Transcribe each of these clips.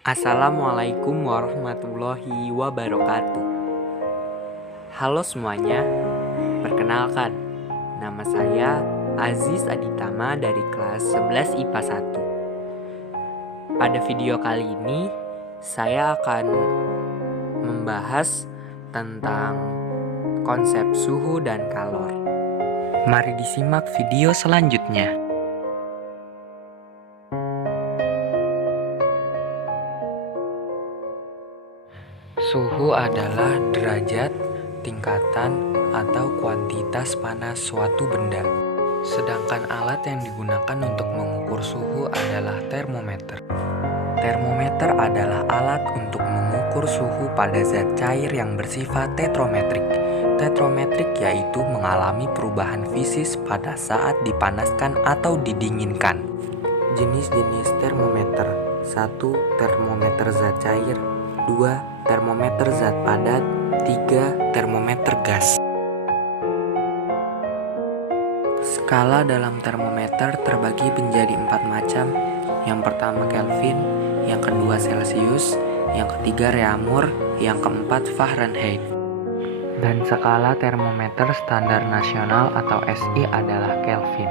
Assalamualaikum warahmatullahi wabarakatuh. Halo semuanya, perkenalkan, nama saya Aziz Aditama dari kelas 11 IPA 1. Pada video kali ini, saya akan membahas tentang konsep suhu dan kalor. Mari disimak video selanjutnya. Suhu adalah derajat, tingkatan, atau kuantitas panas suatu benda. Sedangkan alat yang digunakan untuk mengukur suhu adalah termometer. Termometer adalah alat untuk mengukur suhu pada zat cair yang bersifat tetrometrik. Tetrometrik yaitu mengalami perubahan fisis pada saat dipanaskan atau didinginkan. Jenis-jenis termometer: 1. Termometer zat cair. 2. Termometer zat padat. 3. Termometer gas. Skala dalam termometer terbagi menjadi 4 macam. Yang pertama Kelvin, yang kedua Celcius, yang ketiga Reaumur, yang keempat Fahrenheit. Dan skala termometer standar nasional atau SI adalah Kelvin.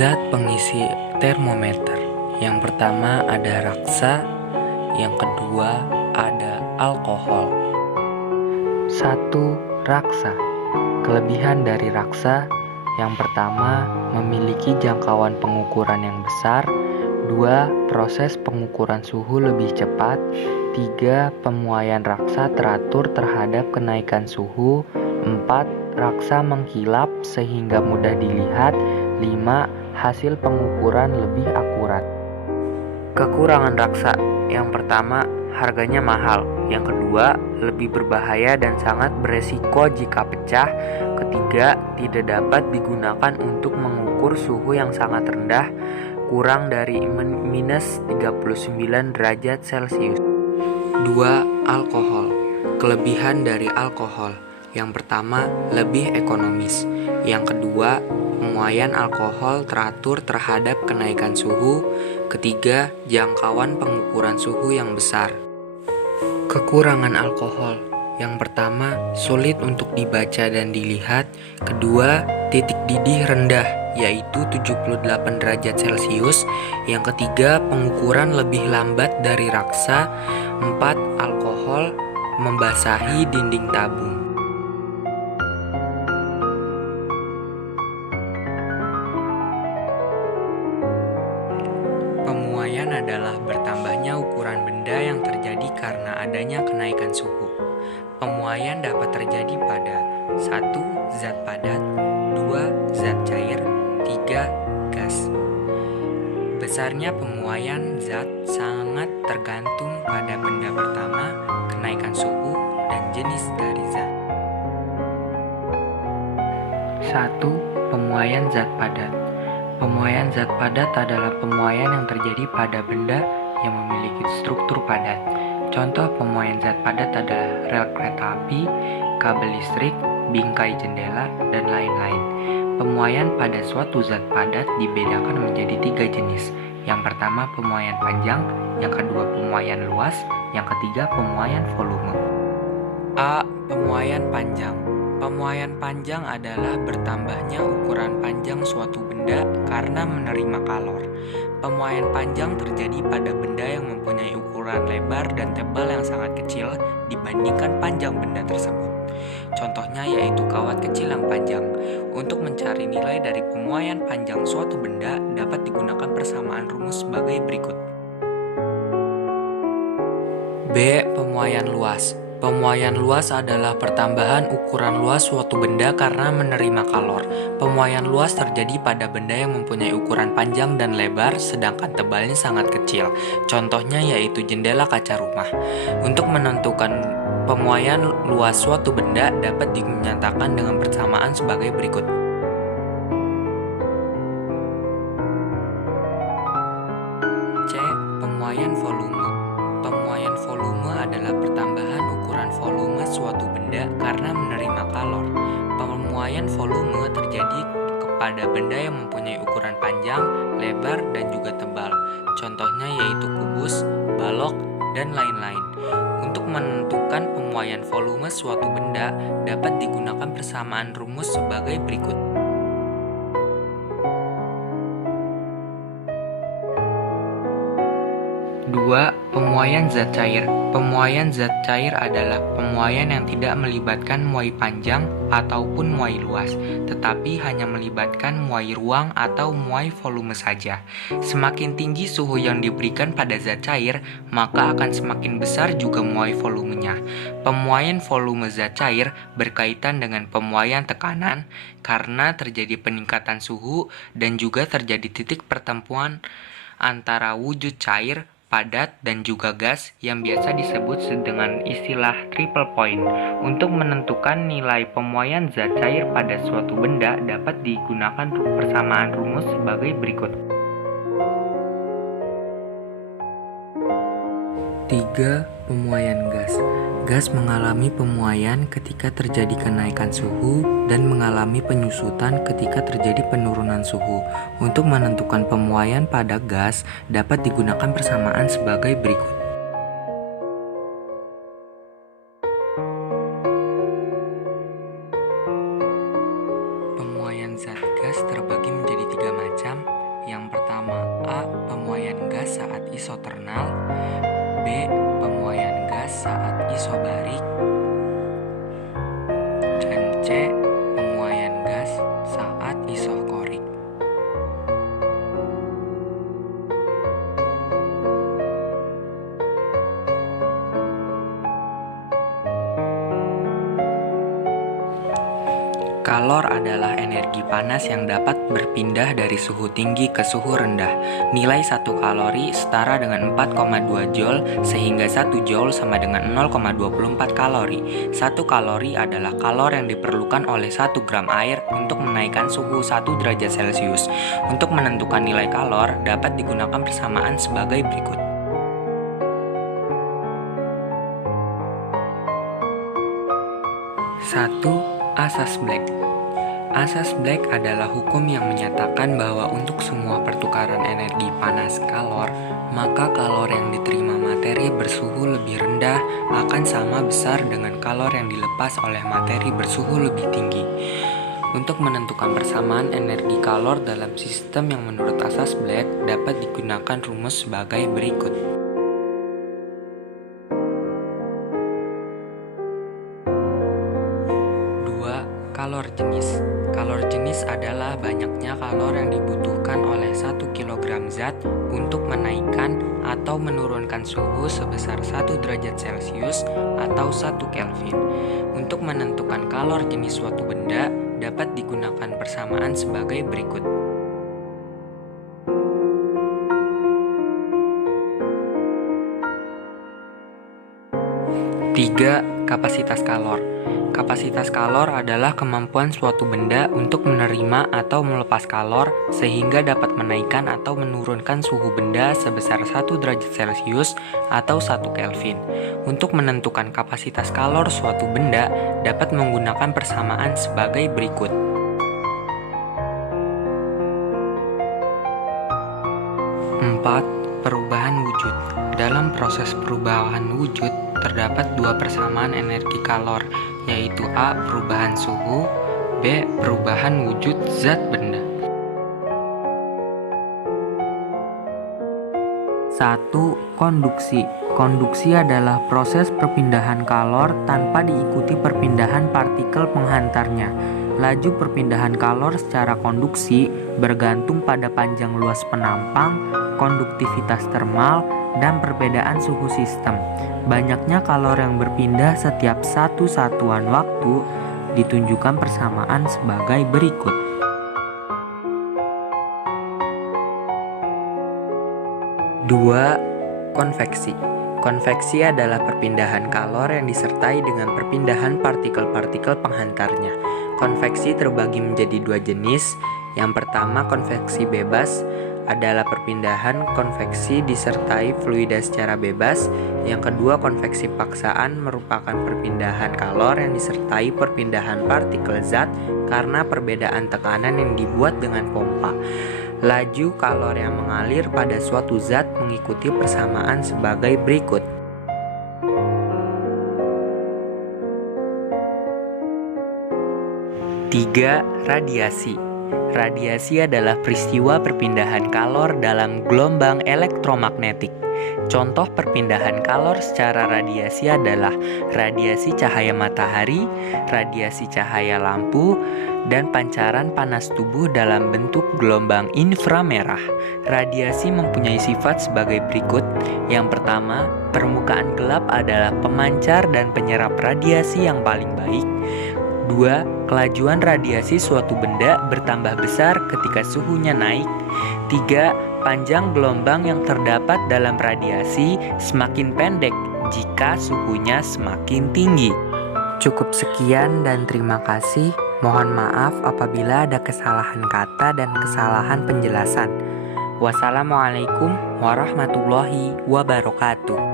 Zat pengisi termometer. Yang pertama ada raksa, yang kedua ada alkohol. 1. Raksa. Kelebihan dari raksa: yang pertama, memiliki jangkauan pengukuran yang besar. 2. Proses pengukuran suhu lebih cepat. 3. Pemuaian raksa teratur terhadap kenaikan suhu. 4. Raksa mengkilap sehingga mudah dilihat. 5. Hasil pengukuran lebih akurat. Kekurangan raksa: yang pertama, harganya mahal. Yang kedua, lebih berbahaya dan sangat beresiko jika pecah. Ketiga, tidak dapat digunakan untuk mengukur suhu yang sangat rendah, kurang dari minus 39 derajat Celcius. 2. Alkohol. Kelebihan dari alkohol: yang pertama, lebih ekonomis. Yang kedua, pemuaian alkohol teratur terhadap kenaikan suhu. Ketiga, jangkauan pengukuran suhu yang besar. Kekurangan alkohol: yang pertama, sulit untuk dibaca dan dilihat. Kedua, titik didih rendah, yaitu 78 derajat Celcius. Yang ketiga, pengukuran lebih lambat dari raksa. 4. Alkohol membasahi dinding tabung. Pemuaian adalah bertambahnya ukuran benda yang terjadi karena adanya kenaikan suhu. Pemuaian dapat terjadi pada 1. Zat padat. 2. Zat cair. 3. Gas. Besarnya pemuaian zat sangat tergantung pada benda pertama, kenaikan suhu, dan jenis dari zat. 1. Pemuaian zat padat. Pemuaian zat padat adalah pemuaian yang terjadi pada benda yang memiliki struktur padat. Contoh pemuaian zat padat adalah rel kereta api, kabel listrik, bingkai jendela, dan lain-lain. Pemuaian pada suatu zat padat dibedakan menjadi 3 jenis. Yang pertama pemuaian panjang, yang kedua pemuaian luas, yang ketiga pemuaian volume. A. Pemuaian panjang. Pemuaian panjang adalah bertambahnya ukuran panjang suatu benda karena menerima kalor. Pemuaian panjang terjadi pada benda yang mempunyai ukuran lebar dan tebal yang sangat kecil dibandingkan panjang benda tersebut. Contohnya yaitu kawat kecil yang panjang. Untuk mencari nilai dari pemuaian panjang suatu benda dapat digunakan persamaan rumus sebagai berikut. B. Pemuaian luas. Pemuaian luas adalah pertambahan ukuran luas suatu benda karena menerima kalor. Pemuaian luas terjadi pada benda yang mempunyai ukuran panjang dan lebar sedangkan tebalnya sangat kecil. Contohnya yaitu jendela kaca rumah. Untuk menentukan pemuaian luas suatu benda dapat dinyatakan dengan persamaan sebagai berikut. C. Pemuaian volume. Pemuaian volume adalah pertambahan ukuran volume suatu benda karena menerima kalor. Pemuaian volume terjadi kepada benda yang mempunyai ukuran panjang, lebar, dan juga tebal. Contohnya yaitu kubus, balok, dan lain-lain. Untuk menentukan pemuaian volume suatu benda dapat digunakan persamaan rumus sebagai berikut. 2. Pemuaian zat cair. Pemuaian zat cair adalah pemuaian yang tidak melibatkan muai panjang ataupun muai luas, tetapi hanya melibatkan muai ruang atau muai volume saja. Semakin tinggi suhu yang diberikan pada zat cair, maka akan semakin besar juga muai volumenya. Pemuaian volume zat cair berkaitan dengan pemuaian tekanan karena terjadi peningkatan suhu dan juga terjadi titik pertemuan antara wujud cair, padat, dan juga gas yang biasa disebut dengan istilah triple point. Untuk menentukan nilai pemuaian zat cair pada suatu benda dapat digunakan persamaan rumus sebagai berikut. 3. Pemuaian gas. Gas mengalami pemuaian ketika terjadi kenaikan suhu dan mengalami penyusutan ketika terjadi penurunan suhu. Untuk menentukan pemuaian pada gas dapat digunakan persamaan sebagai berikut. Pemuaian zat gas terbagi menjadi 3 macam. Yang pertama, A. Pemuaian gas saat isoternal, B. Pemuaian gas saat isobarik, dan C. Pemuaian gas saat isokorik. Kalor adalah energi panas yang dapat berpindah dari suhu tinggi ke suhu rendah. Nilai 1 kalori setara dengan 4,2 joule, sehingga 1 joule sama dengan 0,24 kalori. 1 kalori adalah kalor yang diperlukan oleh 1 gram air untuk menaikkan suhu 1 derajat Celcius. Untuk menentukan nilai kalor dapat digunakan persamaan sebagai berikut. 1. Asas Black. Asas Black adalah hukum yang menyatakan bahwa untuk semua pertukaran energi panas kalor, maka kalor yang diterima materi bersuhu lebih rendah akan sama besar dengan kalor yang dilepas oleh materi bersuhu lebih tinggi. Untuk menentukan persamaan energi kalor dalam sistem yang menurut asas Black dapat digunakan rumus sebagai berikut. 2. Kalor jenis. Kalor jenis adalah banyaknya kalor yang dibutuhkan oleh 1 kg zat untuk menaikkan atau menurunkan suhu sebesar 1 derajat Celcius atau 1 Kelvin. Untuk menentukan kalor jenis suatu benda dapat digunakan persamaan sebagai berikut. 3. Kapasitas kalor. Kapasitas kalor adalah kemampuan suatu benda untuk menerima atau melepas kalor sehingga dapat menaikkan atau menurunkan suhu benda sebesar 1 derajat Celcius atau 1 Kelvin. Untuk menentukan kapasitas kalor suatu benda dapat menggunakan persamaan sebagai berikut. 4. Perubahan wujud. Dalam proses perubahan wujud terdapat 2 persamaan energi kalor, yaitu A. Perubahan suhu, B. Perubahan wujud zat benda. 1. Konduksi. Konduksi adalah proses perpindahan kalor tanpa diikuti perpindahan partikel penghantarnya. Laju perpindahan kalor secara konduksi bergantung pada panjang luas penampang, konduktivitas termal, dan perbedaan suhu sistem. Banyaknya kalor yang berpindah setiap 1 satuan waktu ditunjukkan persamaan sebagai berikut. 2. Konveksi. Konveksi adalah perpindahan kalor yang disertai dengan perpindahan partikel-partikel penghantarnya. Konveksi terbagi menjadi 2 jenis. Yang pertama, konveksi bebas adalah perpindahan konveksi disertai fluida secara bebas. Yang kedua, konveksi paksaan merupakan perpindahan kalor yang disertai perpindahan partikel zat karena perbedaan tekanan yang dibuat dengan pompa. Laju kalor yang mengalir pada suatu zat mengikuti persamaan sebagai berikut. Tiga, radiasi. Radiasi adalah peristiwa perpindahan kalor dalam gelombang elektromagnetik. Contoh perpindahan kalor secara radiasi adalah radiasi cahaya matahari, radiasi cahaya lampu, dan pancaran panas tubuh dalam bentuk gelombang inframerah. Radiasi mempunyai sifat sebagai berikut. Yang pertama, permukaan gelap adalah pemancar dan penyerap radiasi yang paling baik. 2. Kelajuan radiasi suatu benda bertambah besar ketika suhunya naik. 3. Panjang gelombang yang terdapat dalam radiasi semakin pendek jika suhunya semakin tinggi. Cukup sekian dan terima kasih. Mohon maaf apabila ada kesalahan kata dan kesalahan penjelasan. Wassalamualaikum warahmatullahi wabarakatuh.